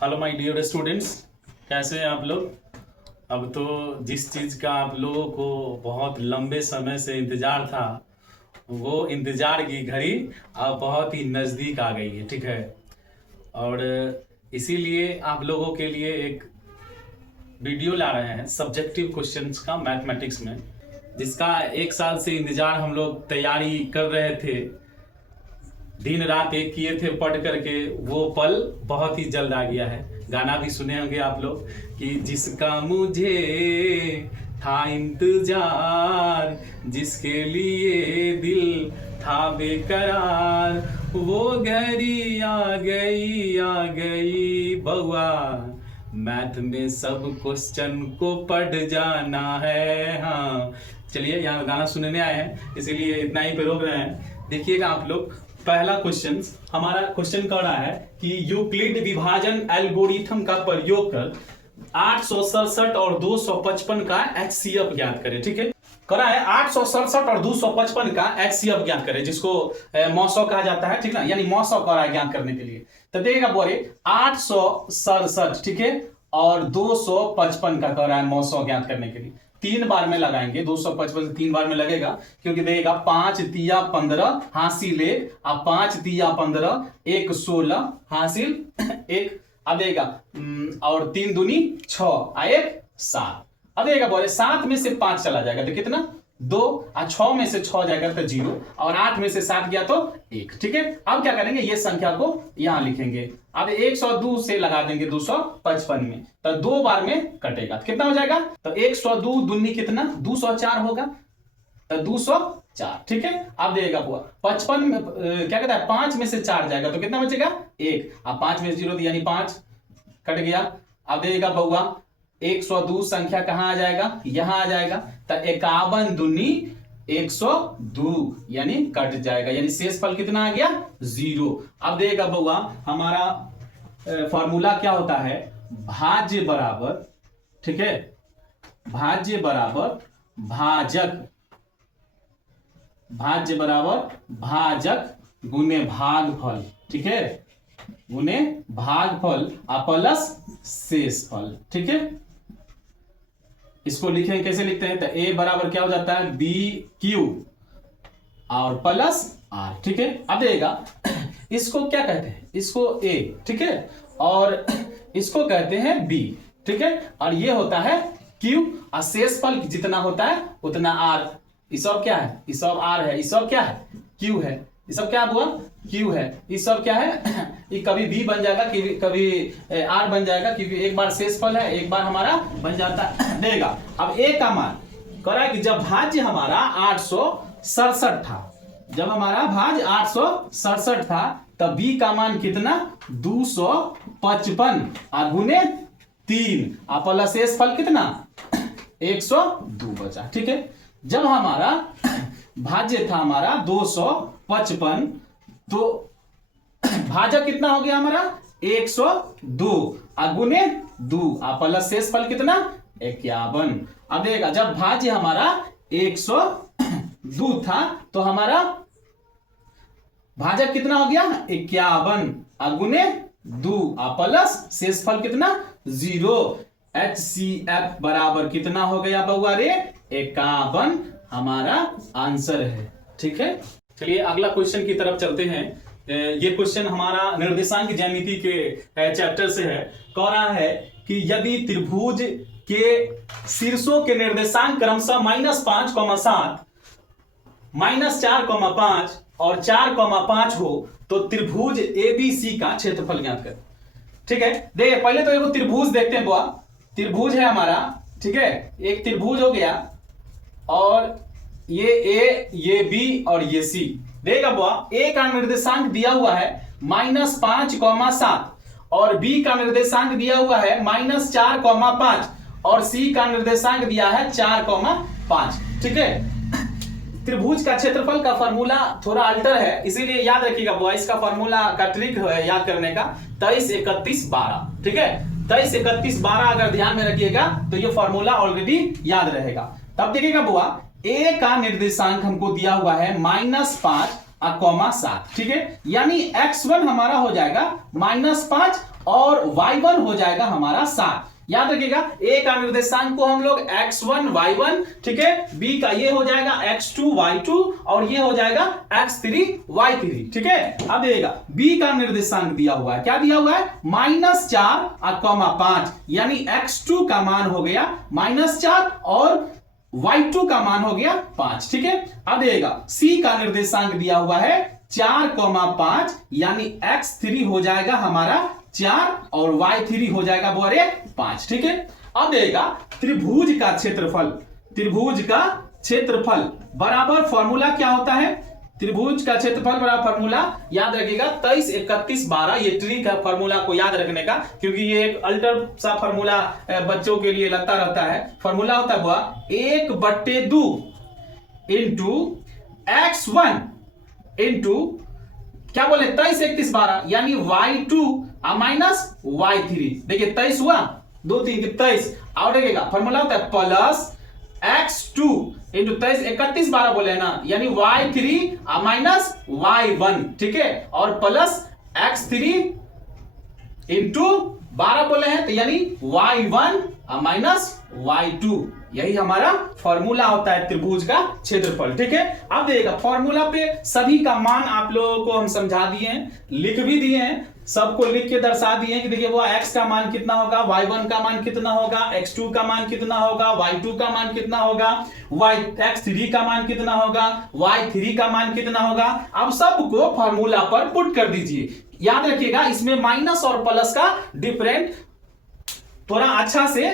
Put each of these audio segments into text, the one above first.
Hello my dear students, कैसे हैं आप लोग। अब तो जिस चीज़ का आप लोगों को बहुत लंबे समय से इंतज़ार था, वो इंतज़ार की घड़ी अब बहुत ही नज़दीक आ गई है, ठीक है। और इसीलिए आप लोगों के लिए एक वीडियो ला रहे हैं सब्जेक्टिव क्वेश्चंस का मैथमेटिक्स में, जिसका एक साल से इंतज़ार हम लोग तैयारी कर रहे थे, दिन रात एक किए थे पढ़ करके। वो पल बहुत ही जल्द आ गया है। गाना भी सुने होंगे आप लोग कि जिसका मुझे था इंतजार, जिसके लिए दिल था बेकरार, वो घड़ी आ गई बउआ, मैथ में सब क्वेश्चन को पढ़ जाना है। हाँ चलिए, यहाँ गाना सुनने आए हैं इसीलिए इतना ही पे रोक रहे हैं। देखिएगा आप लोग, पहला क्वेश्चन हमारा क्वेश्चन कर रहा है कि यूक्लिड विभाजन एल्गोरिथम का प्रयोग कर 867 और 255 का एचसीएफ ज्ञात करें। ठीक है, करा है 867 और 255 का एचसीएफ ज्ञात करें, जिसको मौसौ कहा जाता है, ठीक ना, यानी मौसौ करा है ज्ञात करने के लिए। तो देखिएगा बोले 867, ठीक है, और 255 का कह रहा है मौसौ ज्ञात करने के लिए। 3 बार में लगाएंगे, 255 से 3 बार में लगेगा, क्योंकि देगा 5 तिया 15 हासिल 1, अब 5 तिया 15 1 16 हासिल 1, अब देगा और 3 दूनी 6 आ 1 7। अब देगा बोले 7 में से 5 चला जाएगा तो कितना 2, और 6 में से 6 जाएगा तो 0, और 8 में से 7 गया तो 1। ठीक है, अब क्या करेंगे, ये संख्या को यहां लिखेंगे। अब 102 से लगा देंगे 255 में, तो 2 बार में कटेगा तो कितना हो जाएगा, तो 102 दूनी कितना 204 होगा, तो 204। ठीक है, अब देगा बुआ 55 में क्या कहता है 5 में से 4 जाएगा तो कितना बचेगा 1, अब 5 में 0 यानी 5 कट गया। अब देगा बउआ 102 संख्या कहां आ जाएगा, यहां आ जाएगा, तो 51 दूनी 102 यानी कट जाएगा, यानी शेष फल कितना आ गया 0। अब देगा बउआ हमारा फॉर्मूला क्या होता है, भाज्य बराबर, ठीक है, भाज्य बराबर भाजक, भाज्य बराबर भाजक गुने भागफल, ठीक है, गुने भागफल प्लस शेषफल। ठीक है, इसको लिखें, कैसे लिखते हैं, तो ए बराबर क्या हो जाता है बी क्यू और प्लस आर। ठीक है, अब देगा इसको क्या कहते हैं, इसको ए, ठीक है, और इसको कहते हैं बी। ठीक है, और ये होता है क्यू, और शेषफल जितना होता है उतना आर। ये सब क्या है, ये सब आर है, ये सब क्या है क्यू है, ये सब क्या हुआ क्यू है, ये सब क्या है ये कभी बी बन जाएगा, कभी आर बन जाएगा, क्योंकि एक बार शेषफल है, एक बार हमारा बन जाता है। देगा अब ए का मान कह रहा है कि जब भाज्य हमारा 867 था, जब हमारा भाज्य 867 था, तब बी का मान कितना 255 और गुने 3 और प्लस शेषफल कितना 102 बचा। ठीक है, जब हमारा भाज्य था हमारा 255, तो भाजक कितना हो गया हमारा 102 गुने 2 प्लस शेषफल कितना 51। अब देखा जब भाज्य हमारा 102 था, तो हमारा भाजक कितना हो गया 51 गुने 2 प्लस शेषफल कितना 0। HCF बराबर कितना हो गया बउआ रे 51 हमारा आंसर है। ठीक है, चलिए अगला क्वेश्चन की तरफ चलते हैं। ये क्वेश्चन हमारा निर्देशांक ज्यामिति के चैप्टर से है। कह रहा है कि यदि त्रिभुज के शीर्षों के निर्देशांक क्रमशः -5, 7, -4, और 4, हो, तो त्रिभुज ABC का क्षेत्रफल ज्ञात कर। ठीक है, देखिए पहले तो एक त्रिभुज देखते हैं बुआ, त्रिभुज है हमारा, ठीक है, एक त्रिभुज हो गया, और ये ए, ये बी और ये सी। देगा बुआ ए का निर्देशांक दिया हुआ है -5, 7, और बी का निर्देशांक दिया हुआ है -4, 5, और सी का निर्देशांक दिया है 4, 5। ठीक है, त्रिभुज का क्षेत्रफल का फॉर्मूला थोड़ा अल्टर है, इसीलिए याद रखिएगा बुआ, इसका फॉर्मूला का ट्रिक है याद करने का 23, 31, 12। ठीक है, 23, 31, 12 अगर ध्यान में रखिएगा तो ये फॉर्मूला ऑलरेडी याद रहेगा। तब देखिएगा बुआ ए का निर्देशांक हमको दिया हुआ है -5, 7। ठीक है, यानी x1 हमारा हो जाएगा -5 और y1 हो जाएगा हमारा 7। याद रखिएगा ए का निर्देशांक को हम लोग x1 y1, ठीक है, बी का ये हो जाएगा x2 y2 और ये हो जाएगा x3 y3, ठीक है। अब देखिएगा बी का निर्देशांक दिया हुआ है, क्या दिया हुआ है, -4, 5, यानी x2 का मान हो गया -4 और y2 का मान हो गया 5, ठीक है। अब देखिएगा सी का निर्देशांक दिया हुआ है 4, 5, यानी x3 हो जाएगा हमारा 4 और y3 हो जाएगा बोरे 5, ठीक है। अब देखिएगा त्रिभुज का क्षेत्रफल बराबर फॉर्मूला क्या होता है, त्रिभुज का क्षेत्रफल बराबर फॉर्मूला याद रखिएगा 23, 31, 12, ये ट्रिक है फॉर्मूला को याद रखने का, क्योंकि ये एक अल्टर सा फॉर्मूला बच्चों के लिए लगता रहता है। फॉर्मूला होता है वह 1/2 इंटू x1 इंटू क्या बोले 23, 31, 12, यानी y2 माइनस y3। देखिए 23 हुआ, 2 3 23, और देखिएगा फॉर्मूला होता है प्लस x2 इंटू 23, 31, 12 बोले ना, यानी y3 माइनस y1, ठीक है, और प्लस x3 इंटू 12 बोले हैं तो यानी y1 माइनस y2, यही हमारा फॉर्मूला होता है त्रिभुज का क्षेत्रफल, ठीक है। अब देखिएगा फॉर्मूला पे सभी का मान आप लोगों को हम समझा दिए हैं, लिख भी दिए हैं, सबको लिख के दर्शा दिए हैं कि देखिए वो x का मान कितना होगा, y1 का मान कितना होगा, x2 का मान कितना होगा, y2 का मान कितना होगा, x3 का मान कितना होगा, y3 का मान कितना होगा। अब सबको फॉर्मूला पर पुट कर दीजिए। याद रखिएगा इसमें माइनस और प्लस का डिफरेंट थोड़ा अच्छा से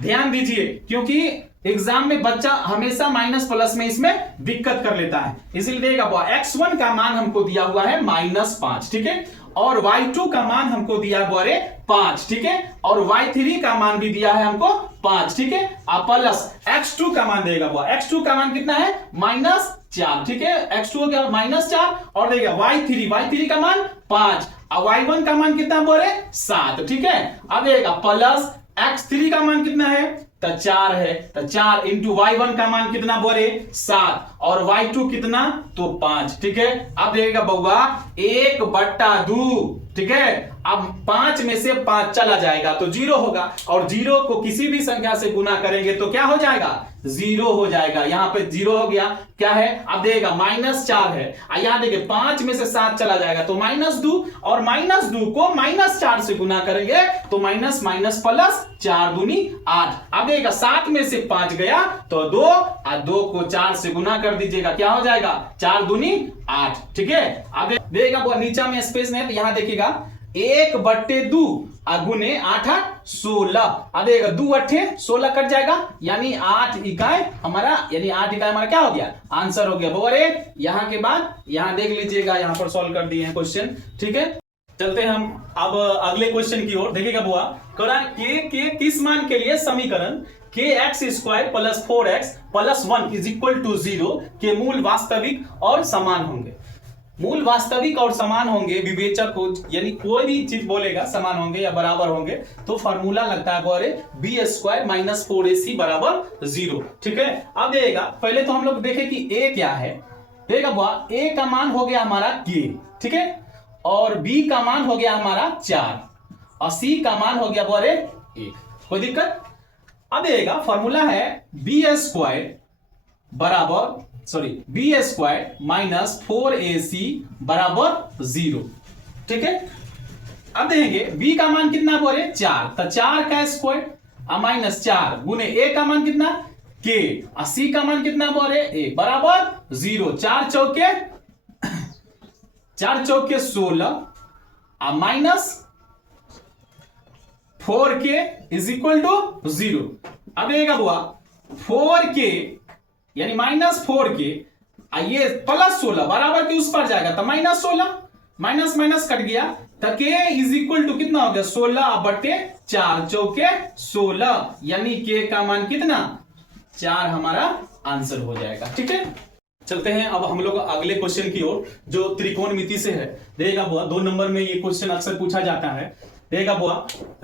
ध्यान दीजिए, क्योंकि एग्जाम में बच्चा हमेशा माइनस प्लस में इसमें दिक्कत कर लेता है, इसलिए देगा x1 का मान हमको दिया हुआ है -5, ठीक है, और y2 का मान हमको दिया हुआ है 5, ठीक है, और y3 का मान भी दिया है हमको 5, ठीक है, प्लस x2 का मान देगा वो, x2 का मान कितना है -4, ठीक है, x2 हो गया -4, और देगा y3 का मान 5 और y1 का मान कितना बोले 7, ठीक है। अब देगा प्लस x3 का मान कितना है तो 4 है, तो 4 इंटू y1 का मान कितना बोले 7 और y2 कितना तो 5, ठीक है। अब देखिएगा बउआ 1/2, ठीक है, अब 5 में से 5 चला जाएगा तो 0 होगा, और 0 को किसी भी संख्या से गुना करेंगे तो क्या हो जाएगा 0 हो जाएगा, यहां पे 0 हो गया, क्या है अब देगा -4 है, यहां देखिए 5 में से 7 चला जाएगा तो -2, और -2 को -4 से गुना करेंगे तो माइनस माइनस प्लस 4 दूनी 8। अब देखिएगा 7 में से 5 गया तो 2, और 2 को 4 से गुना कर दीजिएगा, क्या हो जाएगा 4 दूनी 8, ठीक है। अब देखिएगा वो नीचे में स्पेस नहीं है तो यहां देखिएगा 1/2 गुने 8 16, अब देखिएगा 2 8 16 कट जाएगा, यानी 8 इकाई हमारा, यानी 8 इकाई हमारा क्या हो गया आंसर हो गया। बोरे यहां के बाद यहां देख लीजिएगा, यहां पर सॉल्व कर दिए हैं क्वेश्चन, ठीक है। चलते हैं हम अब अगले क्वेश्चन की ओर। देखिएगा बुआ करा के किस मान के लिए समीकरण kx² + 4x + 1 = 0 के मूल वास्तविक और समान होंगे। मूल वास्तविक और समान होंगे, विवेचक को यानी कोई भी चीज बोलेगा समान होंगे या बराबर होंगे तो फॉर्मूला लगता है बोरे b² - 4ac = 0, ठीक है। अब देखिएगा पहले तो हम लोग देखें कि a क्या है। देखिएगा बुआ a का मान हो गया हमारा k, ठीक है, और b का मान हो गया हमारा 4 और c का मान हो गया बोरे 1, कोई दिक्कत। अब देखिएगा फॉर्मूला है b² - 4ac = 0, ठीक है। अब देखेंगे b का मान कितना बोले 4, तो 4 का स्क्वायर -4 गुने a का मान कितना k और c का मान कितना बोले 1 बराबर 0, 4 चौके 16 -4k = 0। अब देखिएगा बुआ 4k यानी -4k ये +16 बराबर के उस पर जाएगा तो -16 माइनस माइनस कट गया तो k = कितना हो गया 16/4 चौके 16, यानी k का मान कितना 4 हमारा आंसर हो जाएगा, ठीक है। चलते हैं अब हम लोग अगले क्वेश्चन की ओर जो त्रिकोणमिति से है। देखिएगा 2 नंबर में ये क्वेश्चन अक्सर पूछा जाता है। देगा बुआ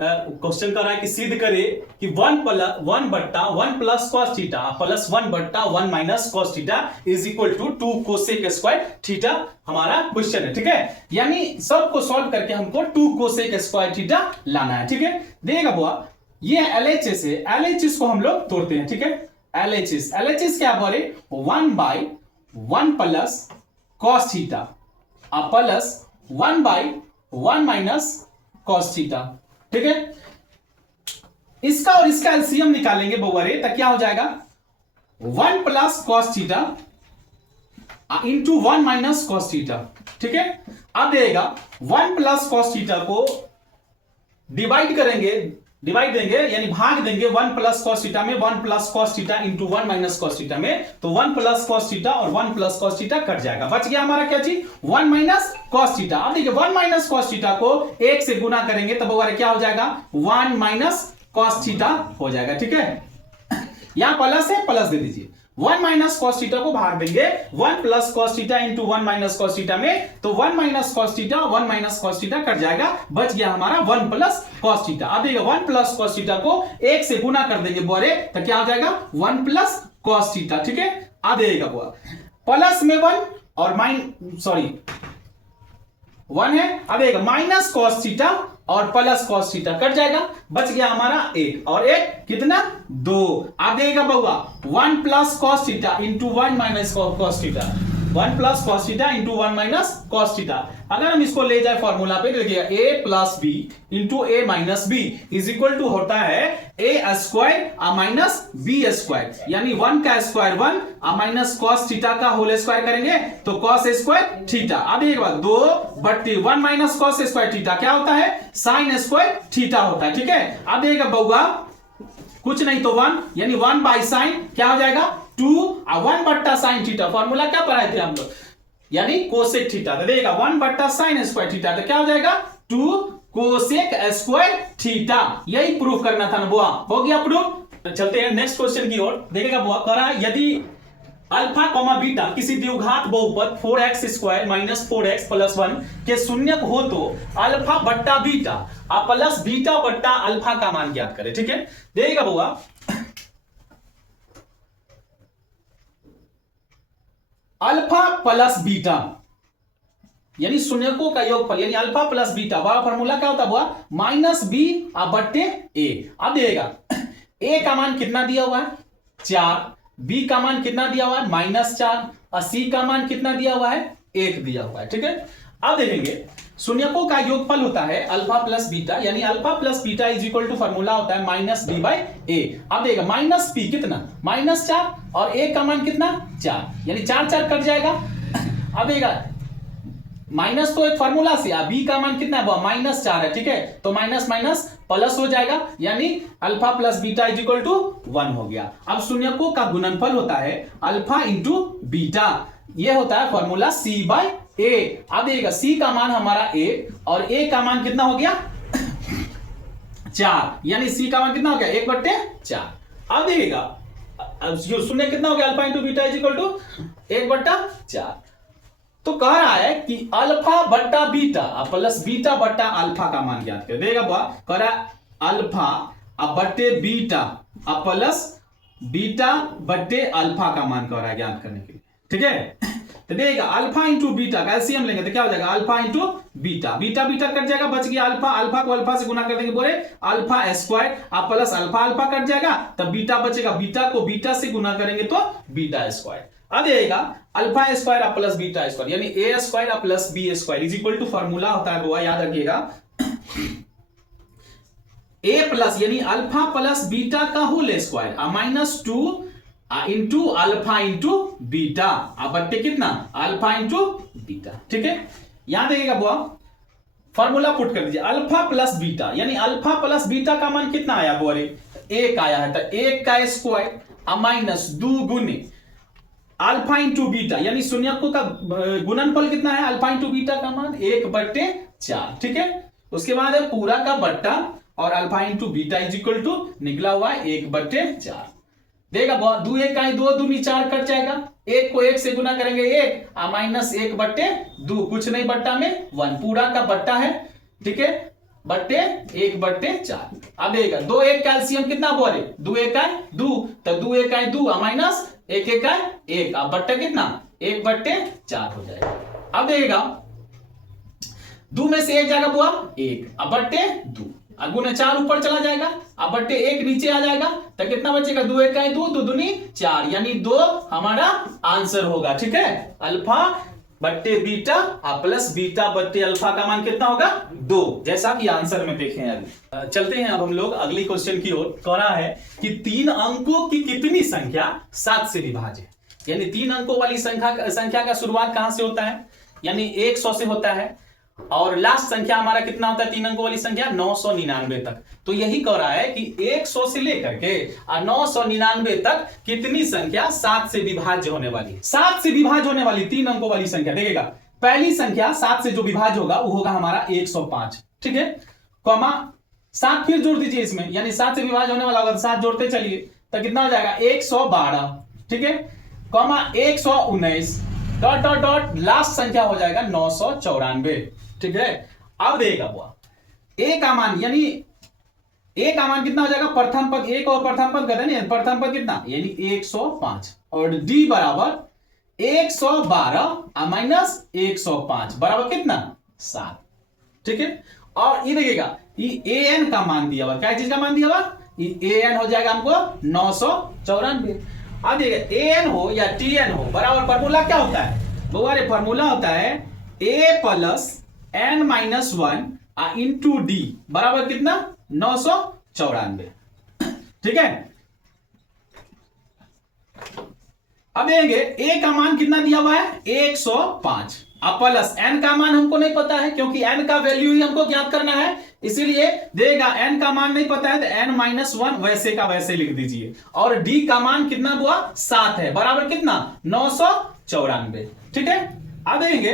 क्वेश्चन कर रहा है कि सिद्ध करे कि 1 बट्टा 1 प्लस कॉस थीटा प्लस 1 बट्टा 1 minus cos theta is equal to 2 cosec square theta हमारा क्वेश्चन है, ठीक है। यानी सबको सॉल्व करके हमको 2 कोसेक स्क्वायर थीटा लाना है, ठीक है। देगा बुआ ये LHS है, LHS को हम लोग तोड़ते हैं, ठीक है। LHS क्या बोले 1/1 plus cos theta plus 1/1 minus cos theta, ठीक है। इसका और इसका एलसीएम निकालेंगे बउआरे, तो क्या हो जाएगा 1 plus cos theta into 1 minus cos theta, ठीक है। अब देगा 1 प्लस कॉस थीटा को डिवाइड देंगे यानी भाग देंगे 1 प्लस कॉस थीटा में, 1 plus cos theta into 1 minus cos theta में, तो 1 प्लस कॉस थीटा और 1 प्लस कॉस थीटा कट जाएगा, बच गया हमारा क्या चीज 1 माइनस कॉस थीटा। अब देखिए 1 माइनस कॉस थीटा को 1 से गुना करेंगे तब वो क्या हो जाएगा 1 माइनस कॉस थीटा हो जाएगा, ठीक है। यहां प्लस है, प्लस दे दीजिए। 1 माइनस कॉस थीटा को भाग देंगे 1 plus cos theta into 1 minus cos theta में, तो 1 minus cos theta 1 minus cos theta cut जाएगा, बच गया हमारा 1 प्लस कॉस थीटा। अब देखिए 1 प्लस कॉस थीटा को 1 से गुना कर देंगे बोरे, तो क्या हो जाएगा 1 प्लस कॉस थीटा, ठीक है। अब देखिएगा प्लस में 1 और 1 है, अब देखिएगा माइनस कॉस थीटा और प्लस कॉस थीटा कट जाएगा, बच गया हमारा 1 और 1 कितना 2। अब देगा बउआ 1 plus cos theta into 1 minus cos theta, 1 plus cos theta into 1 minus cos theta. अगर हम इसको ले जाए फॉर्मूला पे तो देखिएगा a plus B into a minus b is equal to होता है a square minus B square, यानी 1 का स्क्वायर 1 माइनस कॉस थीटा का होल स्क्वायर करेंगे तो कॉस स्क्वायर थीटा। अब एक बात 2/1 माइनस कॉस स्क्वायर थीटा क्या होता है साइन स्क्वायर थीटा होता है, ठीक है। अब देखिएगा बउआ कुछ नहीं तो 1 यानी 1 बाई साइन क्या हो जाएगा 2 और 1 बट्टा साइन थीटा, फॉर्मूला क्या पढ़ाए थे हम लोग यानी कोसेक थीटा, तो देगा 1 बट्टा साइन स्क्वायर थीटा, तो क्या हो जाएगा 2 कोसेक स्क्वायर थीटा। यही प्रूफ करना था ना बुआ, हो गया प्रूफ। चलते हैं नेक्स्ट क्वेश्चन की ओर। देखेगा बुआ करा यदि अल्फा कॉमा बीटा किसी द्विघात बहुपद 4x square minus 4x plus 1 के शून्यक हो तो अल्फा बट्टा बीटा प्लस बीटा बट्टा अल्फा का मान ज्ञात करें, ठीक है। देखेगा बुआ अल्फा प्लस बीटा यानी शून्यकों का योगफल यानी अल्फा प्लस बीटा बड़ा फॉर्मूला क्या होता है माइनस बी बट्टे ए। अब देगा ए का मान कितना दिया हुआ है 4, बी का मान कितना दिया हुआ है -4 और सी का मान कितना दिया हुआ है 1 दिया हुआ है, ठीक है। अब देखेंगे शून्यकों का योगफल होता है अल्फा प्लस बीटा यानी alpha plus beta is equal to formula होता है माइनस बी बाई ए। अब देगा माइनस पी कितना -4 और ए का मान कितना 4 यानी 4 कट जाएगा। अब देगा माइनस तो एक फॉर्मूला से बी का मान कितना है -4 है, ठीक है, तो माइनस माइनस प्लस हो जाएगा यानी alpha plus beta is equal to 1 हो गया। अब शून्यकों का गुणनफल होता है अल्फा इंटू बीटा, ये होता है फॉर्मूला सी बाई ए। अब देखिएगा सी का मान हमारा 1 और ए का मान कितना हो गया 4 यानी सी का मान कितना हो गया 1/4। अब देखिएगा शून्य कितना हो गया alpha into beta is equal to 1/4। तो कह रहा है कि अल्फा बट्टा बीटा प्लस बीटा बट्टा अल्फा का मान ज्ञात कर देगा बुआ। कह रहा है अल्फा बट्टे बीटा प्लस बीटा बट्टे अल्फा का मान कह रहा है ज्ञात करने के लिए, ठीक है। तो देगा अल्फा इंटू बीटा का एलसीएम लेंगे तो क्या हो जाएगा alpha into beta, beta beta cut जाएगा, बच गया अल्फा, अल्फा को अल्फा से गुना कर देंगे बोले alpha square plus alpha alpha cut जाएगा तब बीटा बचेगा, बीटा को बीटा से गुना करेंगे तो बीटा स्क्वायर। अब देगा alpha square plus beta square यानी A square plus B square is equal to formula होता है वो याद रखिएगा ए प्लस यानी अल्फा प्लस बीटा का whole square -2 into alpha into beta बट्टे कितना अल्फा इंटू बीटा, ठीक है। यहां देखिएगा बुआ फॉर्मूला पुट कर दीजिए अल्फा प्लस बीटा यानी अल्फा प्लस बीटा का मान कितना आया बोरे 1 आया है, तो 1 का स्क्वायर -2 गुने अल्फा इंटू बीटा यानी शून्यकों का गुणनफल कितना है अल्फा इंटू बीटा का मान 1/4, ठीक है। उसके बाद है पूरा का बट्टा और alpha into beta is equal to निकला हुआ है 1/4। देगा 2 1 का 2 दूनी 4 कट जाएगा, 1 को 1 से गुना करेंगे 1 -1/2 कुछ नहीं बट्टा में 1 पूरा का बट्टा है, ठीक है। बट्टे 1/4। अब देगा 2 1 कैल्शियम कितना बोले 2 1 2, तो 2 1 2 माइनस 1 1 1, अब बट्टे कितना 1/4 हो जाएगा। अब देगा 2 में से 1 जाएगा बुआ 1, अब बट्टे 2, अब गुने 4 ऊपर चला जाएगा, अब बट्टे 1 नीचे आ जाएगा, तो कितना बचेगा 2 1 2, 2 दूनी 4, यानी 2 हमारा आंसर होगा। ठीक है, अल्फा बट्टे बीटा प्लस बीटा बट्टे अल्फा का मान कितना होगा 2, जैसा कि आंसर में देखें। अभी चलते हैं अब हम लोग अगली क्वेश्चन की ओर। कह रहा है कि 3 अंकों की कितनी संख्या 7 से विभाज्य है, यानी 3 अंकों वाली संख्या का शुरुआत कहां से होता है, यानी 100 से होता है, और लास्ट संख्या हमारा कितना होता है 3 अंकों वाली संख्या 999 तक। तो यही कह रहा है कि 100 से लेकर के 999 तक कितनी संख्या 7 से विभाज्य होने वाली है। 7 से विभाज्य होने वाली 3 अंकों वाली संख्या देखिएगा, पहली संख्या 7 से जो विभाज्य होगा वो होगा हमारा 105। ठीक है, कॉमा 7 फिर जोड़ दीजिए इसमें, यानी 7 से विभाज्य होने वाला होगा तो 7 जोड़ते चलिए, तो कितना हो जाएगा 112। ठीक है, comma 119 dot dot dot, last संख्या हो जाएगा 994। ठीक है, अब देगा वो ए का मान, यानी ए का मान कितना हो जाएगा, प्रथम पद एक और प्रथम पद कहते हैं, प्रथम पद कितना यानी 105, और डी बराबर 112 माइनस 105 बराबर कितना 7। ठीक है, और ये देखिएगा ये ए एन का मान दिया हुआ, क्या चीज का मान दिया हुआ, ए एन हो जाएगा हमको 994। अब देखिए ए एन हो या टी एन हो बराबर फॉर्मूला क्या होता है, वो फॉर्मूला होता है A plus N minus 1 into D बराबर कितना 994। ठीक है, अब देंगे ए का मान कितना दिया हुआ है 105, अब प्लस एन का मान हमको नहीं पता है क्योंकि एन का वैल्यू ही हमको ज्ञात करना है, इसीलिए देगा एन का मान नहीं पता है तो एन माइनस 1 वैसे का वैसे लिख दीजिए, और डी का मान कितना हुआ 7 है बराबर कितना 994। ठीक है, अब देंगे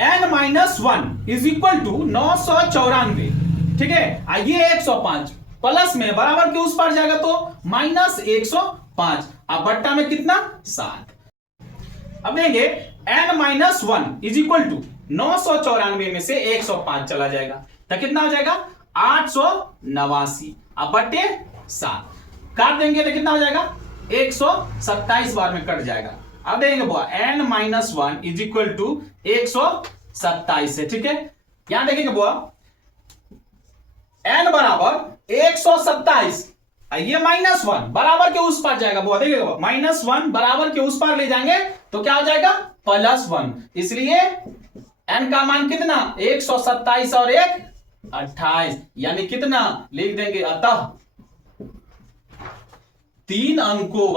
n minus 1 is equal to 994। ठीक है, ये 105 प्लस में बराबर के उस पार जाएगा तो माइनस 105, अब बट्टा में कितना 7। अब देंगे n minus 1 is equal to 994 में से 105 चला जाएगा तो कितना हो जाएगा 889, अब बट्टे 7 काट देंगे तो कितना हो जाएगा 127 बार में कट जाएगा। अब देंगे बुआ n minus 1 is equal to 127 है। ठीक है, यहां देखेंगे बुआ एन बराबर 127, ये माइनस 1 बराबर के उस पार जाएगा बुआ, देखिएगा माइनस 1 बराबर के उस पार ले जाएंगे तो क्या हो जाएगा प्लस 1, इसलिए एन का मान कितना 127 और 1 28, यानी कितना लिख देंगे, अतः 3 अंकों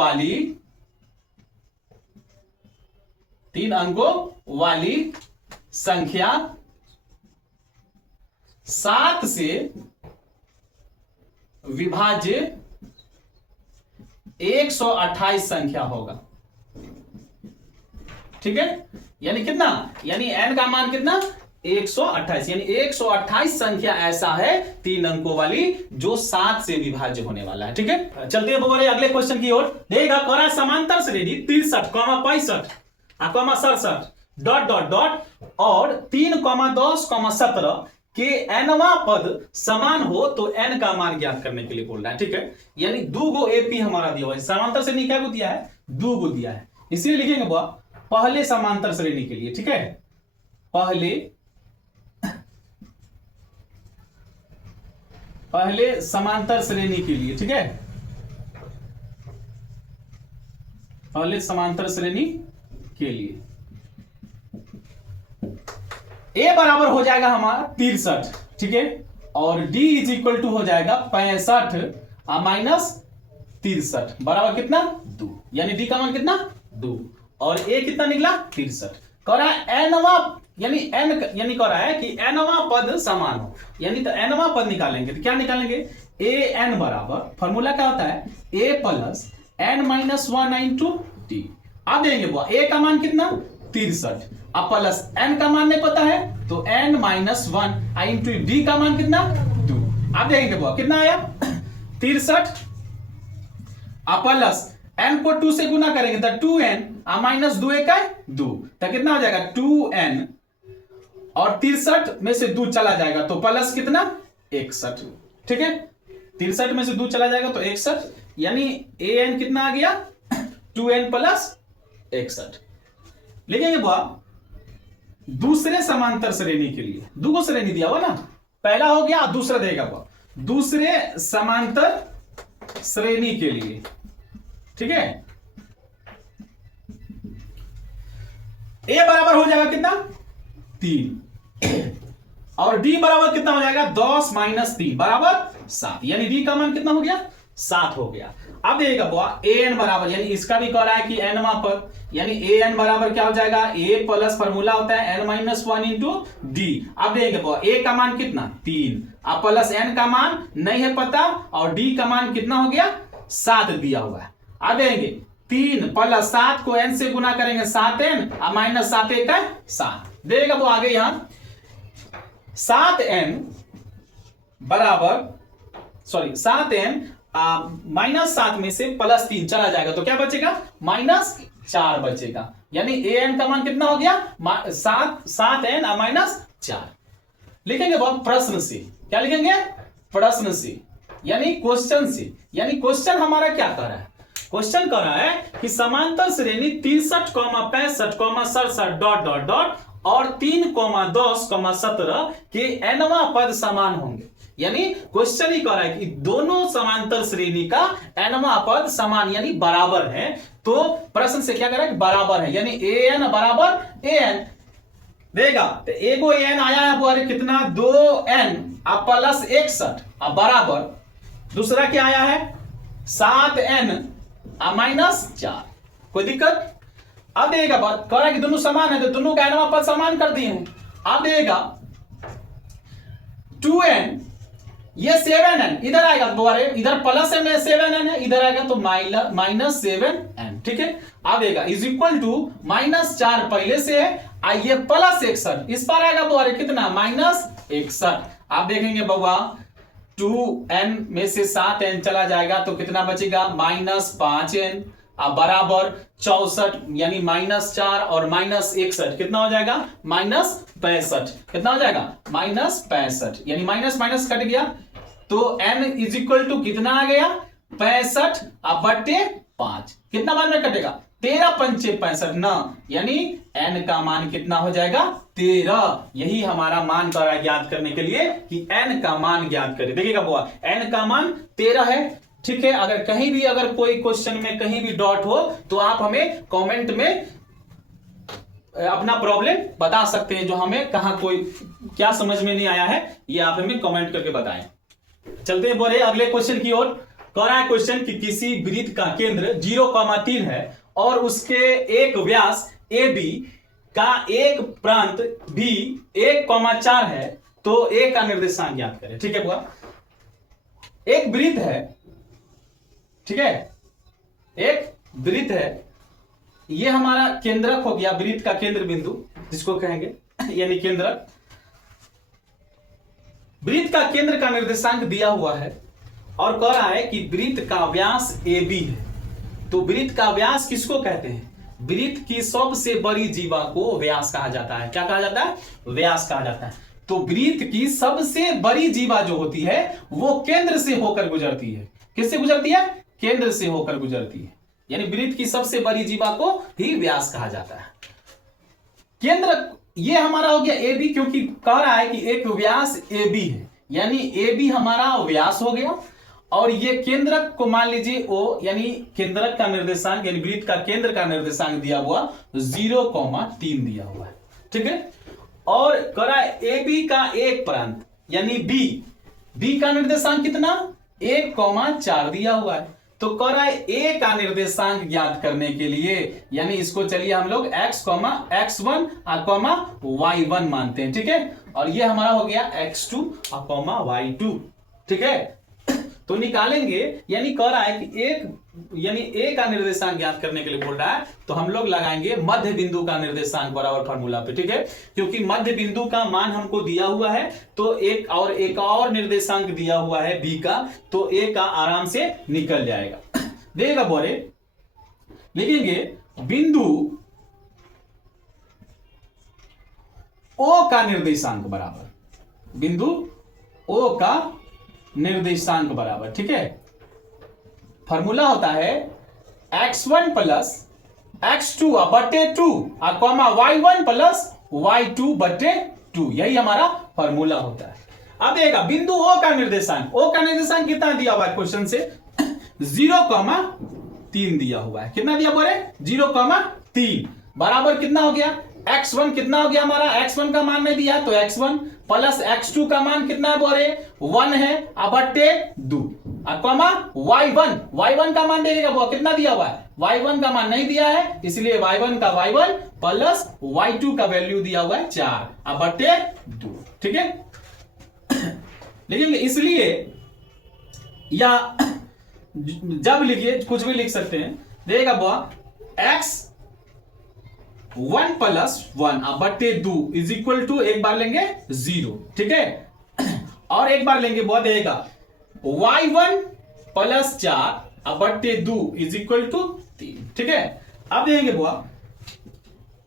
वाली संख्या 7 से विभाज्य 128 संख्या होगा। ठीक है, यानी कितना, यानी n का मान कितना 128, यानी 128 संख्या ऐसा है 3 अंकों वाली जो 7 से विभाज्य होने वाला है। ठीक है, चलते हैं बोले अगले क्वेश्चन की ओर। देखा करा समांतर श्रेणी 63, 65 67 डॉट डॉट डॉट और 3, 10, 17 के nवां पद समान हो तो n का मान ज्ञात करने के लिए बोल रहा है। ठीक है, यानी 2 गो एपी हमारा दिया हुआ है, समांतर श्रेणी क्या को दिया है 2 गो दिया है, इसलिए लिखेंगे बुआ पहले समांतर श्रेणी के लिए। ठीक है, पहले समांतर श्रेणी के लिए। ठीक है, पहले समांतर श्रेणी के लिए ए बराबर हो जाएगा हमारा 63। ठीक है, और डी इज इक्वल टू हो जाएगा 65 माइनस 63 बराबर कितना 2, यानी डी का मान कितना 2 और ए कितना निकला 63। कह रहा है एनवा, यानी एन यानी कह रहा है कि एनवा पद समान हो, यानी तो एनवा पद निकालेंगे तो क्या निकालेंगे ए एन बराबर फॉर्मूला क्या होता है A plus N minus 1 into D. अब देंगे बुआ ए का मान कितना 63, अब प्लस एन का मान नहीं पता है तो एन माइनस 1 इंटू डी का मान कितना 2। अब देखेंगे बुआ कितना आया 63, अब प्लस एन को 2 से गुना करेंगे तो 2n माइनस 2 1 2, तो कितना हो जाएगा 2n और 63 में से 2 चला जाएगा तो प्लस कितना 61। ठीक है, 63 में से 2 चला जाएगा तो 61, यानी an कितना आ गया 2n प्लस 61। लिखेंगे बुआ दूसरे समांतर श्रेणी के लिए, दो श्रेणी दिया हुआ ना, पहला हो गया, दूसरा देगा बुआ दूसरे समांतर श्रेणी के लिए। ठीक है, ए बराबर हो जाएगा कितना 3 और डी बराबर कितना हो जाएगा 10 माइनस 3 बराबर 7, यानी डी का मान कितना हो गया 7 हो गया। अब देखिएगा बुआ an बराबर, यानी इसका भी कह रहा है कि nवा पर, यानी an बराबर क्या हो जाएगा a प्लस फॉर्मूला होता है n माइनस 1 इंटू डी। अब देखिएगा बुआ a का मान कितना 3, अब प्लस n का मान नहीं है पता, और d का मान कितना हो गया 7 दिया हुआ है। अब देंगे 3 प्लस 7 को n से गुना करेंगे 7n और माइनस 7 1 है 7 देगा वो आगे यहां 7n बराबर सॉरी 7n माइनस 7 में से प्लस 3 चला जाएगा तो क्या बचेगा माइनस 4 बचेगा, यानी an का मान कितना हो गया 7n और माइनस 4। लिखेंगे बहुत प्रश्न से, क्या लिखेंगे प्रश्न से यानी क्वेश्चन से, यानी क्वेश्चन हमारा क्या कर रहा है, क्वेश्चन कर रहा है कि समांतर श्रेणी 63, 65, 67 डॉट डॉट डॉट और 3, 10, 17 के nवा पद समान होंगे। यानी क्वेश्चन ही कह रहा है कि दोनों समांतर श्रेणी का nवा पद समान यानी बराबर है, तो प्रश्न से क्या कर रहा है बराबर है, यानी an बराबर an देगा। तो एगो an आया है वो कितना 2n प्लस 61 बराबर, दूसरा क्या आया है 7n माइनस 4, कोई दिक्कत। अब देगा बात कह रहा है कि दोनों समान है तो दोनों का nवा पद समान कर दिए हैं। अब देगा 2n ये 7n इधर आएगा दोबारा, इधर प्लस m 7n है, इधर आएगा तो माइनस 7n। ठीक है, अब देगा इज इक्वल टू माइनस 4 पहले से है, आइए प्लस 61 इस पर आएगा दोबारा कितना माइनस 61। आप देखेंगे बउआ 2n में से 7n चला जाएगा तो कितना बचेगा माइनस 5n बराबर 64, यानी माइनस 4 और माइनस 61 कितना हो जाएगा माइनस 65, कितना हो जाएगा माइनस 65, यानी माइनस माइनस कट गया तो n इज इक्वल टू कितना आ गया 65 बटे 5, कितना मान में कटेगा 13 पंचे 65 ना, यानी n का मान कितना हो जाएगा 13। यही हमारा मान कर रहा है ज्ञात करने के लिए कि n का मान ज्ञात करें। देखिएगा बुआ n का मान 13 है। ठीक है, अगर कहीं भी अगर कोई क्वेश्चन में कहीं भी डॉट हो तो आप हमें कमेंट में अपना प्रॉब्लम बता सकते हैं, जो हमें कहां कोई क्या समझ में नहीं आया है ये आप हमें कमेंट करके बताएं। चलते हैं बोले अगले क्वेश्चन की ओर। कह रहा है क्वेश्चन कि किसी वृत्त का केंद्र 0,3 है और उसके एक व्यास AB का एक प्रांत B 1,4 है तो A का निर्देशांक ज्ञात करें। ठीक है बुआ, एक वृत्त है, ठीक है, एक वृत्त है, ये हमारा केंद्रक हो गया, वृत्त का केंद्र बिंदु जिसको कहेंगे यानी केंद्रक। वृत्त का केंद्र का निर्देशांक दिया हुआ है और कह रहा है कि वृत्त का व्यास AB है। तो वृत्त का व्यास किसको कहते हैं, वृत्त की सबसे बड़ी जीवा को व्यास कहा जाता है। क्या कहा जाता है व्यास कहा जाता है। तो वृत्त की सबसे बड़ी जीवा जो होती है वो केंद्र से होकर गुजरती है। किससे गुजरती है केंद्र से होकर गुजरती है, यानी वृत्त की सबसे बड़ी जीवा को ही व्यास कहा जाता है। केंद्र ये हमारा हो गया AB, क्योंकि कह रहा है कि एक व्यास AB है, यानी AB हमारा व्यास हो गया और ये केंद्रक को मान लीजिए O, यानी केंद्रक का निर्देशांक यानी वृत्त का केंद्र का निर्देशांक दिया हुआ 0,3 दिया हुआ है। ठीक है, और कह रहा है AB का एक प्रांत यानी B का निर्देशांक कितना 1,4 दिया हुआ है। तो कह रहा है A का निर्देशांक ज्ञात करने के लिए, यानी इसको चलिए हम लोग x1 y1 मानते हैं। ठीक है, और ये हमारा हो गया x2 y2। ठीक है, तो निकालेंगे, यानी कह रहा है कि यानी A का निर्देशांक ज्ञात करने के लिए बोल रहा है तो हम लोग लगाएंगे मध्य बिंदु का निर्देशांक बराबर फार्मूला पे। ठीक है, क्योंकि मध्य बिंदु का मान हमको दिया हुआ है तो एक और निर्देशांक दिया हुआ है B का, तो A का आराम से निकल जाएगा। देगा बोले लिखेंगे बिंदु ओ का निर्देशांक बराबर, बिंदु ओ का निर्देशांक बराबर, ठीक है। फॉर्मूला होता है x1 प्लस x2 बटे 2 कॉमा y1 प्लस y2 बटे 2, यही हमारा फॉर्मूला होता है। अब देखिएगा बिंदु ओ का निर्देशांक, ओ का निर्देशांक कितना दिया हुआ है क्वेश्चन से 0,3 दिया हुआ है। कितना दिया हुआ है 0,3 बराबर कितना हो गया x1, कितना हो गया हमारा x1 का मान नहीं दिया तो x1 प्लस x2 का मान कितना है बोरे 1 है बटे 2 कॉमा y1 का मान देगा वो कितना दिया हुआ है y1 का मान नहीं दिया है, इसलिए y1 का y1 प्लस y2 का वैल्यू दिया हुआ है 4 बटे 2, ठीक है। लिखेंगे इसलिए या जब लिखिए कुछ भी लिख सकते हैं, देगा बुआ x1 प्लस 1 बटे 2 इज इक्वल टू एक बार लेंगे 0, ठीक है। और एक बार लेंगे बुआ देगा y1 प्लस 4 बटे 2 इज इक्वल टू 3, ठीक है। अब देंगे बुआ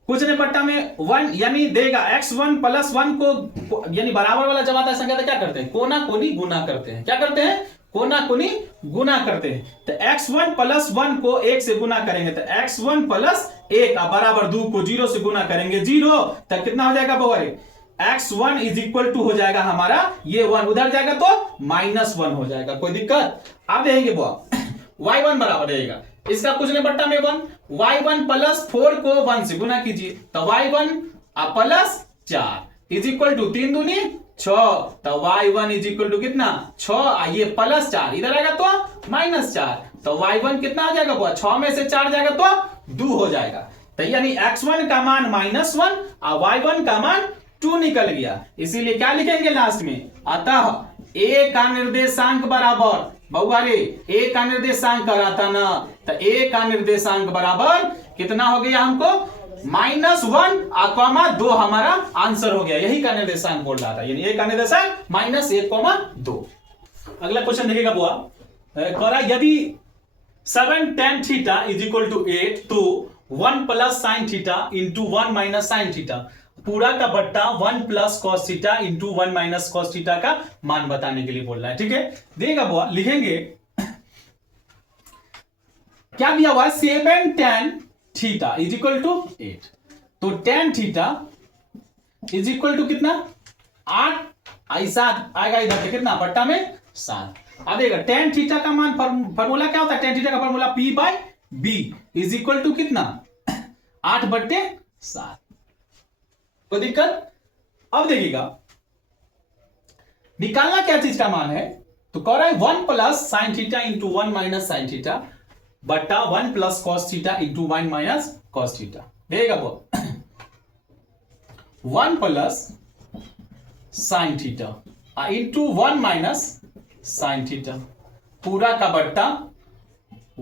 कुछ ने पट्टा में 1 यानी देगा x1 प्लस 1 को यानी बराबर वाला जब आता है संख्या तो क्या करते हैं कोना कोनी गुना करते हैं, क्या करते हैं कोना कोनी गुना करते हैं। तो x1 प्लस 1 को 1 से गुना करेंगे तो x1 प्लस 1 बराबर 2 को 0 से गुना करेंगे 0, तब कितना हो जाएगा बगैर x1 इज इक्वल टू हो जाएगा हमारा ये 1 उधर जाएगा तो -1 हो जाएगा, कोई दिक्कत। अब देंगे बुआ y1 बराबर रहेगा इसका कुछ नहीं बट्टा में 1, y1 प्लस 4 को 1 से गुना कीजिए तो y1 plus 4 is equal to 3 दूनी 6, तो y1 इज इक्वल टू कितना 6, ये प्लस 4 इधर आएगा तो -4, तो y1 कितना हो जाएगा 6 में से 4 जाएगा तो 2 हो जाएगा। तो यानी x1 का मान -1 और y1 का मान 2 निकल गया, इसीलिए क्या लिखेंगे लास्ट में, अतः a का निर्देशांक बराबर बहुआरे a का निर्देशांक कराता ना, तो a का निर्देशांक बराबर कितना हो गया हमको -1 2 हमारा आंसर हो गया, यही का निर्देशांक बोल रहा था, यानी a का निर्देशांक -1 2। अगला क्वेश्चन देखिएगा बुआ करा यदि 7 tan theta is equal to 8 तो 1 plus sine theta into 1 minus sine theta पूरा का बट्टा 1 plus cos theta into 1 minus cos theta का मान बताने के लिए बोल रहा है, ठीक है। देगा बुआ लिखेंगे क्या दिया हुआ है 7 tan theta is equal to 8, तो tan theta is equal to कितना 8 ऐसा आएगा इधर से कितना बट्टा में 7। अब देखा tan थीटा का मान फॉर्मूला क्या होता है, tan थीटा का formula p by b is equal to कितना 8 बट्टे 7, कोई दिक्कत। अब देखिएगा निकालना क्या चीज का मान है, तो कह रहा है 1 plus sine theta into 1 minus sine theta बट्टा 1 plus cos theta into 1 minus cos theta, देगा वो 1 plus sine theta into 1 minus sine theta पूरा का बट्टा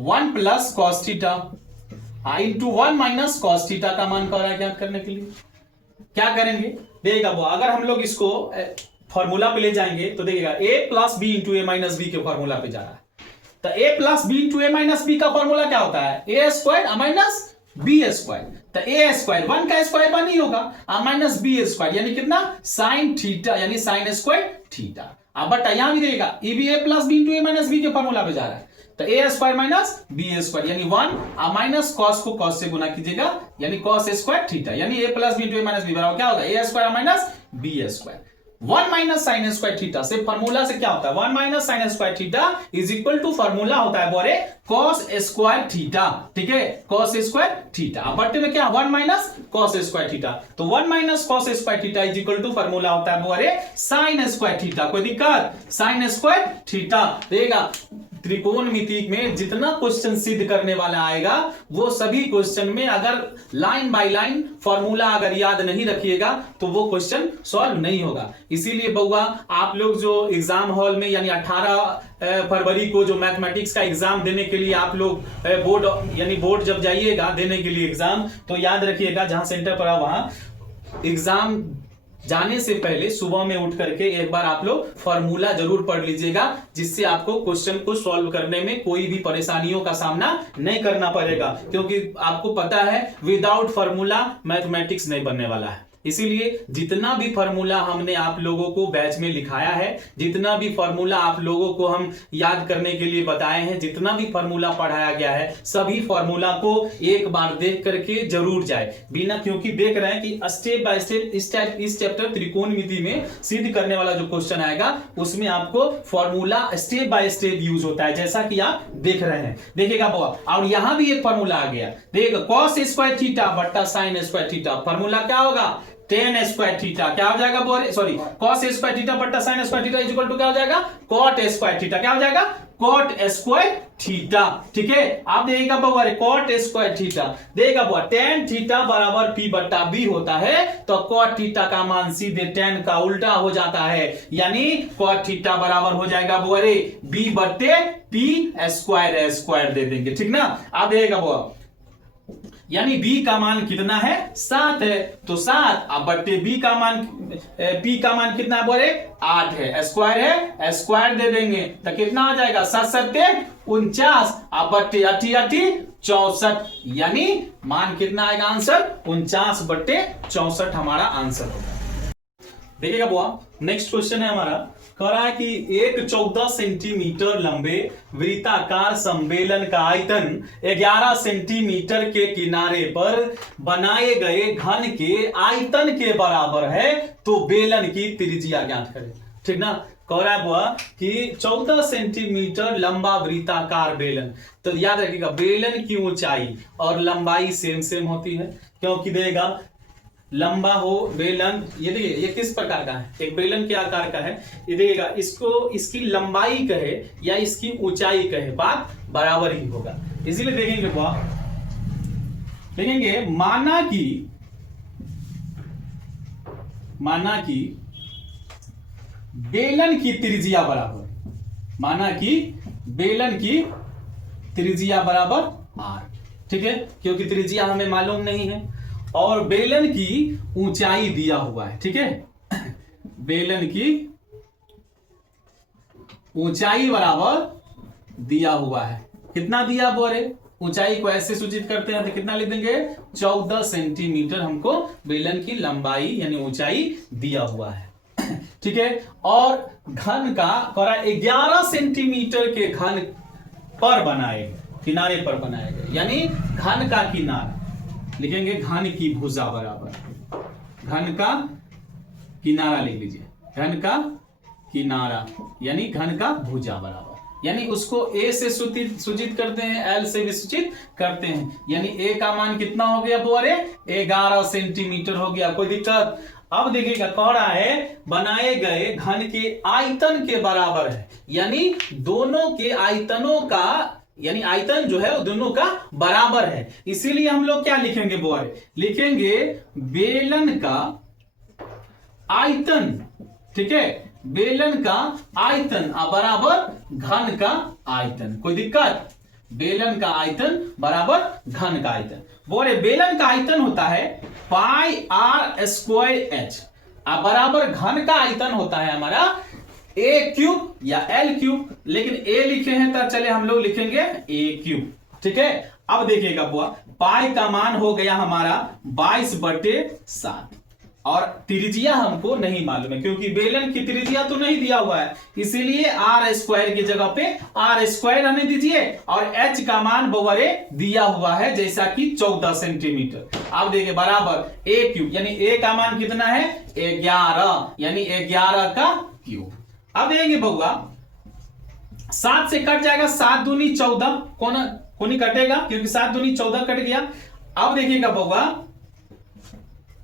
1 plus cos theta into 1 minus cos theta का मान कह रहा है ज्ञात करने के लिए। क्या करेंगे देगा वो अगर हम लोग इसको फॉर्मूला पे ले जाएंगे तो देखिएगा a plus B into A minus b के फॉर्मूला पे जा रहा है, तो a plus B into A minus b का फॉर्मूला क्या होता है a square minus B square, तो ए स्क्वायर 1 का स्क्वायर 1 ही होगा माइनस बी स्क्वायर यानी कितना साइन थीटा यानी साइन स्क्वायर थीटा। अब बट यहां भी देगा ये भी a plus B into A minus b के फॉर्मूला पे जा रहा है, तो a square minus B square यानी 1 माइनस कॉस को कॉस से गुना कीजिएगा यानी कॉस स्क्वायर थीटा यानी A plus B into A minus B बराबर क्या होगा A square minus B square. 1 minus sine square theta से फॉर्मूला से क्या होता है 1 minus sine square theta is equal to formula होता है बोरे कॉस स्क्वायर थीटा, ठीक है कॉस स्क्वायर थीटा। अब बट्टे में क्या 1 माइनस कॉस स्क्वायर थीटा, तो 1 minus cos square theta is equal to formula होता है बोरे साइन स्क्वायर थीटा, कोई दिक्कत साइन स्क्वायर थीटा देगा। त्रिकोणमिति में जितना क्वेश्चन सिद्ध करने वाला आएगा वो सभी क्वेश्चन में अगर लाइन बाय लाइन फॉर्मूला अगर याद नहीं रखिएगा तो वो क्वेश्चन सॉल्व नहीं होगा। इसीलिए बउआ आप लोग जो एग्जाम हॉल में यानी 18 फरवरी को जो मैथमेटिक्स का एग्जाम देने के लिए आप लोग बोर्ड यानी बोर्ड जब जाइएगा देने के लिए एग्जाम तो याद रखिएगा जहां सेंटर पड़ा वहां एग्जाम जाने से पहले सुबह में उठ करके एक बार आप लोग फॉर्मूला जरूर पढ़ लीजिएगा, जिससे आपको क्वेश्चन को सॉल्व करने में कोई भी परेशानियों का सामना नहीं करना पड़ेगा, क्योंकि आपको पता है विदाउट फॉर्मूला मैथमेटिक्स नहीं बनने वाला है। इसीलिए जितना भी फॉर्मूला हमने आप लोगों को बैच में लिखाया है, जितना भी फॉर्मूला आप लोगों को हम याद करने के लिए बताए हैं, जितना भी फॉर्मूला पढ़ाया गया है, सभी फॉर्मूला को एक बार देख करके जरूर जाए बिना, क्योंकि देख रहे हैं कि स्टेप बाय स्टेप इस चैप्टर त्रिकोणमिति में सिद्ध करने वाला जो क्वेश्चन आएगा उसमें आपको formula step by step use होता है, जैसा कि आप देख रहे हैं। देखिएगा और यहां भी एक फॉर्मूला आ गया, देखिएगा cos स्क्वायर थीटा बट्टा sin स्क्वायर थीटा, फॉर्मूला क्या होगा tan स्क्वायर थीटा, क्या हो जाएगा सॉरी cos स्क्वायर थीटा बट्टा sin square theta equal to क्या हो जाएगा cot स्क्वायर थीटा, क्या हो जाएगा cot स्क्वायर थीटा। ठीक है, आप देखिएगा बउआ cot स्क्वायर थीटा, देखिएगा बउआ tan थीटा बराबर p बट्टा b होता है, तो cot थीटा का मान सीधे tan का उल्टा हो जाता है, यानी cot थीटा बराबर हो जाएगा बउआ b बट्टे p स्क्वायर दे देंगे। ठीक ना, आप देखिएगा बउआ यानी b का मान कितना है 7 है, तो 7 अब बट्टे b का मान p का मान कितना है बोले 8 है, स्क्वायर दे देंगे तो कितना हो जाएगा 7 7 49 अब बट्टे 8 64, यानी मान कितना आएगा आंसर 49 बट्टे 64 हमारा आंसर होगा। देखिएगा बुआ नेक्स्ट क्वेश्चन है हमारा, कह रहा है कि एक 14 सेंटीमीटर लंबे वृत्ताकार सम्मेलन का आयतन 11 सेंटीमीटर के किनारे पर बनाए गए घन के आयतन के बराबर है, तो बेलन की त्रिज्या ज्ञात करें। ठीक ना, कह रहा है बुआ कि 14 सेंटीमीटर लंबा वृत्ताकार बेलन, तो याद रखिएगा बेलन की ऊंचाई और लंबाई सेम होती है, क्योंकि देगा लंबा हो बेलन, ये देखिए ये किस प्रकार का है, एक बेलन के आकार का है, ये देखिएगा इसको इसकी लंबाई कहे या इसकी ऊंचाई कहे बात बराबर ही होगा। इसीलिए देखेंगे बुआ, देखेंगे माना कि बेलन की त्रिज्या बराबर, माना कि बेलन की त्रिज्या बराबर r, ठीक है, क्योंकि त्रिज्या हमें मालूम नहीं है और बेलन की ऊंचाई दिया हुआ है। ठीक है, बेलन की ऊंचाई बराबर दिया हुआ है, कितना दिया बोरे, ऊंचाई को ऐसे सूचित करते हैं तो कितना लिख देंगे 14 सेंटीमीटर हमको बेलन की लंबाई यानी ऊंचाई दिया हुआ है। ठीक है, और घन का 11 सेंटीमीटर के घन पर बनाए गए, किनारे पर बनाए गए, यानी घन का किनारा लिखेंगे घन की भुजा बराबर, घन का किनारा लिख लीजिए, घन का किनारा यानी घन का भुजा बराबर, यानी उसको a से सूचित करते हैं, l से भी सूचित करते हैं, यानी a का मान कितना हो गया बोरे 11 सेंटीमीटर हो गया, कोई दिक्कत। अब देखिएगा कह रहा है बनाए गए घन के आयतन के बराबर है, यानी दोनों के आयतनों का, यानी आयतन जो है वो दोनों का बराबर है, इसीलिए हम लोग क्या लिखेंगे बोरे, लिखेंगे बेलन का आयतन। ठीक है, बेलन का आयतन बराबर घन का आयतन, कोई दिक्कत, बेलन का आयतन बराबर घन का आयतन। बोले बेलन का आयतन होता है पाई r स्क्वायर h बराबर घन का आयतन होता है हमारा a क्यूब या l क्यूब, लेकिन a लिखे हैं तो चले हम लोग लिखेंगे a क्यूब। ठीक है, अब देखिएगा बुआ पाई का मान हो गया हमारा 22/7 और त्रिज्या हमको नहीं मालूम है, क्योंकि बेलन की त्रिज्या तो नहीं दिया हुआ है, इसीलिए r स्क्वायर की जगह पे r स्क्वायर रहने दीजिए और h का मान बवरे दिया हुआ है जैसा कि 14 सेंटीमीटर। अब देखिए बराबर a क्यूब, यानी a का मान कितना है 11, यानी 11 का क्यूब। अब देखेंगे बउआ 7 से कट जाएगा, 7 दूनी 14, कोनी कटेगा क्योंकि 7 दूनी 14 कट गया। अब देखिएगा बउआ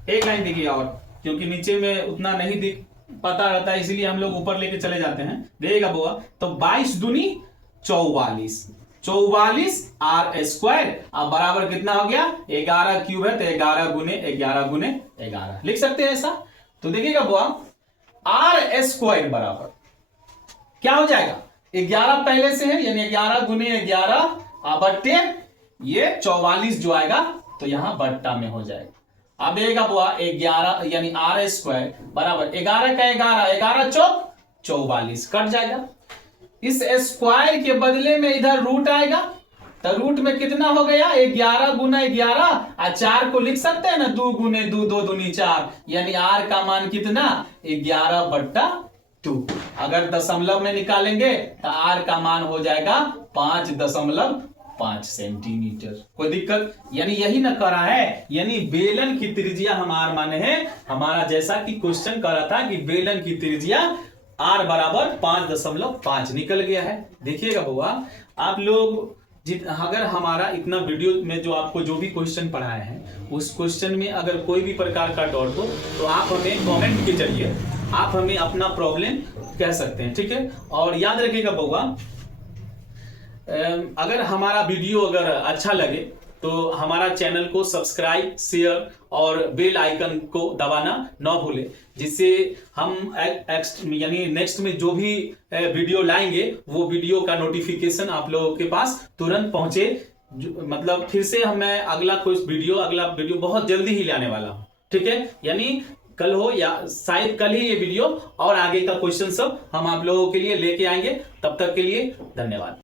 एक लाइन देखिए और, क्योंकि नीचे में उतना नहीं दिख पता रहता है इसलिए हम लोग ऊपर लेके चले जाते हैं। देखिएगा बुआ तो 22 दूनी 44, 44 r स्क्वायर अब बराबर कितना हो गया 11 क्यूब है, तो 11 गुने 11 गुने 11 लिख सकते हैं ऐसा। तो देखिएगा बुआ r स्क्वायर बराबर क्या हो जाएगा 11 पहले से है, यानी 11 गुने 11 बट्टे ये 44 जो आएगा तो यहां बट्टा में हो जाएगा। अब देखिएगा बुआ 11 यानी r स्क्वायर बराबर 11 का 11 चौक 44 कट जाएगा। इस स्क्वायर के बदले में इधर रूट आएगा, तो रूट में कितना हो गया 11 गुना 11 और 4 को लिख सकते हैं ना 2 गुने 2 2 दूनी 4, यानी r का मान कितना 11/2। अगर दशमलव में निकालेंगे तो r का मान हो जाएगा 5.5 सेंटीमीटर। कोई दिक्कत? यानी यही ना करा है, यानी बेलन की त्रिज्या हमारा माने है हमारा, जैसा कि क्वेश्चन कर रहा था कि बेलन की त्रिज्या r बराबर 5.5 निकल गया है। देखिएगा बुआ, आप लोग अगर हमारा इतना वीडियो में जो आपको जो भी क्वेश्चन पढ़ाए हैं उस क्वेश्चन में अगर कोई भी प्रकार का डाउट हो तो आप हमें कमेंट के जरिए आप हमें अपना प्रॉब्लम कह सकते हैं, ठीक है। और याद रखिएगा बुआ, अगर हमारा वीडियो अगर अच्छा लगे तो हमारा चैनल को सब्सक्राइब, शेयर और बेल आइकन को दबाना ना भूलें, जिससे हम यानी नेक्स्ट में जो भी वीडियो लाएंगे वो वीडियो का नोटिफिकेशन आप लोगों के पास तुरंत पहुंचे। मतलब फिर से मैं अगला वीडियो बहुत जल्दी ही लाने वाला हूं, ठीक है। यानी कल हो या शायद कल ही ये वीडियो और आगे का क्वेश्चन सब हम आप लोगों के लिए लेके आएंगे। तब तक के लिए धन्यवाद।